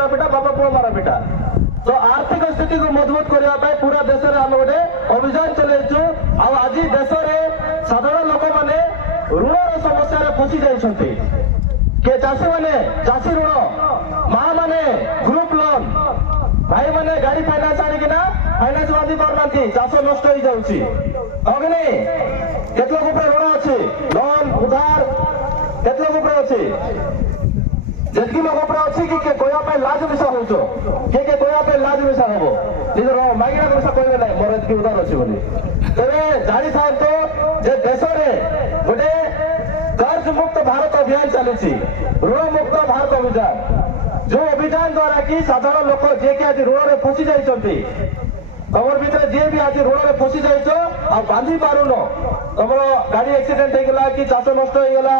मारपिटा बापा पुओ मारपिटा तो आर्थिक स्थिति को मजबूत करने पूरा देश में आम गोटे अभियान चलैचु आज देश में साधारण लोक मैंने ऋण समस्या फसी जाइछन्ति के चाषी मैंने चाषी ऋण माँ मैंने ग्रुप लोन भाई मैंने गाड़ी फाइनान्स आनिकिना फाइनान्स बांधी पारनांती चाष नष्ट हो जाउछि अग्नि केतलोक ऊपर ऋण अछि लोन उधार केतलोक ऊपर अछि जेतकी लोक ऊपर अछि कि कोया पे लाज मिसा होचो के कोया पे लाज मिसा होबो निजर मागिना मिसा कहबे नै मोर एतकी उधार अछि बोली तबे जानि थांतो जे देश रे गोटे कर्ज मुक्त भारत अभियान चली ऋण मुक्त भारत अभियान जो अभियान द्वारा कि साधारण लोक जे कि आज ऋण में फसी जाइछन्ति तमर भीतर जे भी आज ऋण में फसी जाइछ आ बांधी पारुनो तमर गाड़ी एक्सीडेंट हो गला कि चाष नष्ट हो गला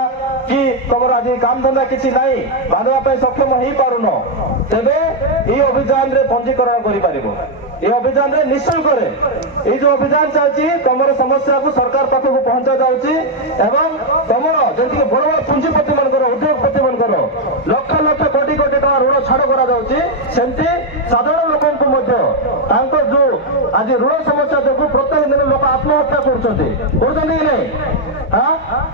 कि तमर आज काम धंदा किसी नहीं बांधवा पे सक्षम हो पारुनो तेबे ई अभियान रे पंजीकरण करि पारिबो ये अभियान रे निश्चय करे जो अभियान चलती तुम समस्या को सरकार पाखक पहुंचा जाउची एवं तुम जैसे बड़ बड़ पुंजीपति मान उद्योगपति मान लक्ष लक्ष कोटी कोटी टका ऋण छाड़ करा जाउची सेंती साधारण लोक जो आज ऋण समस्या जो प्रत्येक दिन लोक आत्महत्या कर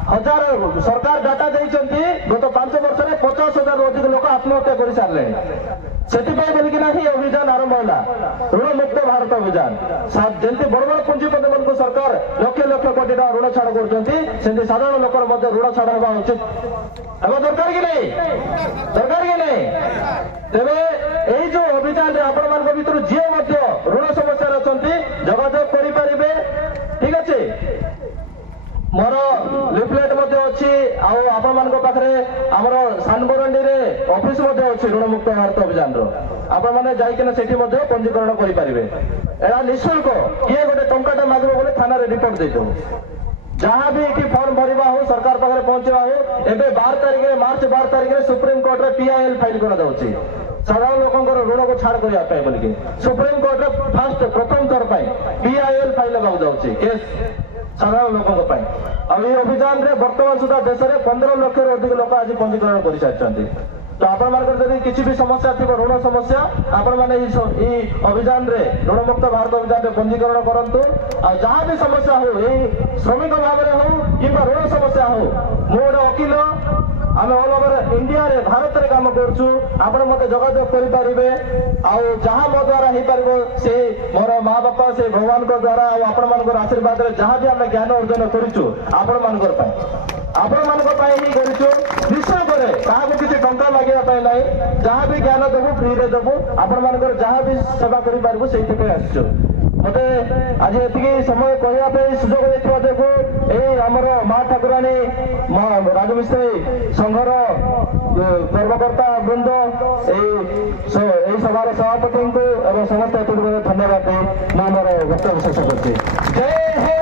हजार सरकार डाटा देइचंती गत 5 वर्ष में 50,000 अधिक लोक आत्महत्या कर सारे से अभियान आरंभ होला ऋण मुक्त भारत अभियान जमी बड़ बड़ पुंजीपति मान सरकार लक्ष लक्ष कोटी टका ऋण छाड़ कर साधारण लोक ऋण छाड़ होगा उचित दरकार कि नहीं दरकार कि नहीं तेरे यही जो अभियान आपण मान भर जी ऋण समस्या अच्छा जोगाजोग करें ठीक अच्छे मोर लिफलेट अच्छी आपण मान पाखे आमर सानबरंडी रे ऑफिस अच्छी ऋण मुक्त भारत अभियान आपण मैंने जाइकिना सेठी पंजीकरण करेंगे एटा निःशुल्क किए गोटे टंकाटा मागब बोले थाना रे रिपोर्ट दे जहाँ भी ये फॉर्म भरवा हो सरकार पाखे पहुंचा हो एवं 12 तारिख में मार्च 12 तारिख में सुप्रीम कोर्ट रे PIL फाइल कर साधारण लोक ऋण को छाड़ करने बोलिकी सुप्रीम कोर्ट रे फास्ट प्रथम थर PIL फाइल होगा जाऊँगी केस साधारण लोक अभियान रे वर्तमान सुधा देश में 15 लाख अधिक लोक आज पंजीकरण कर सारी तो आपण मान किसी भी समस्या थी ऋण समस्या आपण मैंने अभियान रे ऋण मुक्त भारत अभियान रे पंजीकरण करंतु जहाँ भी समस्या हो श्रमिक भाव में हो कि ऋण समस्या हो मोर वकिल आम ऑल ओवर इंडिया रे भारत रे काम करछु आपण मते जोगाजोग करि परिबे जहाँ मो द्वारा हो पार से मोर माँ बापा से भगवान को द्वारा आपण मान आशीर्वाद रे जहाँ भी आम ज्ञान अर्जन करूछु आपण मान ही करूछु निश्चय करे क्या किसी टंका लगे ना जहाँ भी ज्ञान देवु फ्री रे देवु आपण मान जहाँ भी सेवा कर पारबु से आसछु मते आज एतिकी समय कहवाई सुजोग देथिबा देखो ए हमर माँ ठाकुराणी राजमिस्त्री संघर कर्मकर्ता वृंद सभार सभापति को समस्त धन्यवाद मैं मोर वक्तव्य शेष कर जय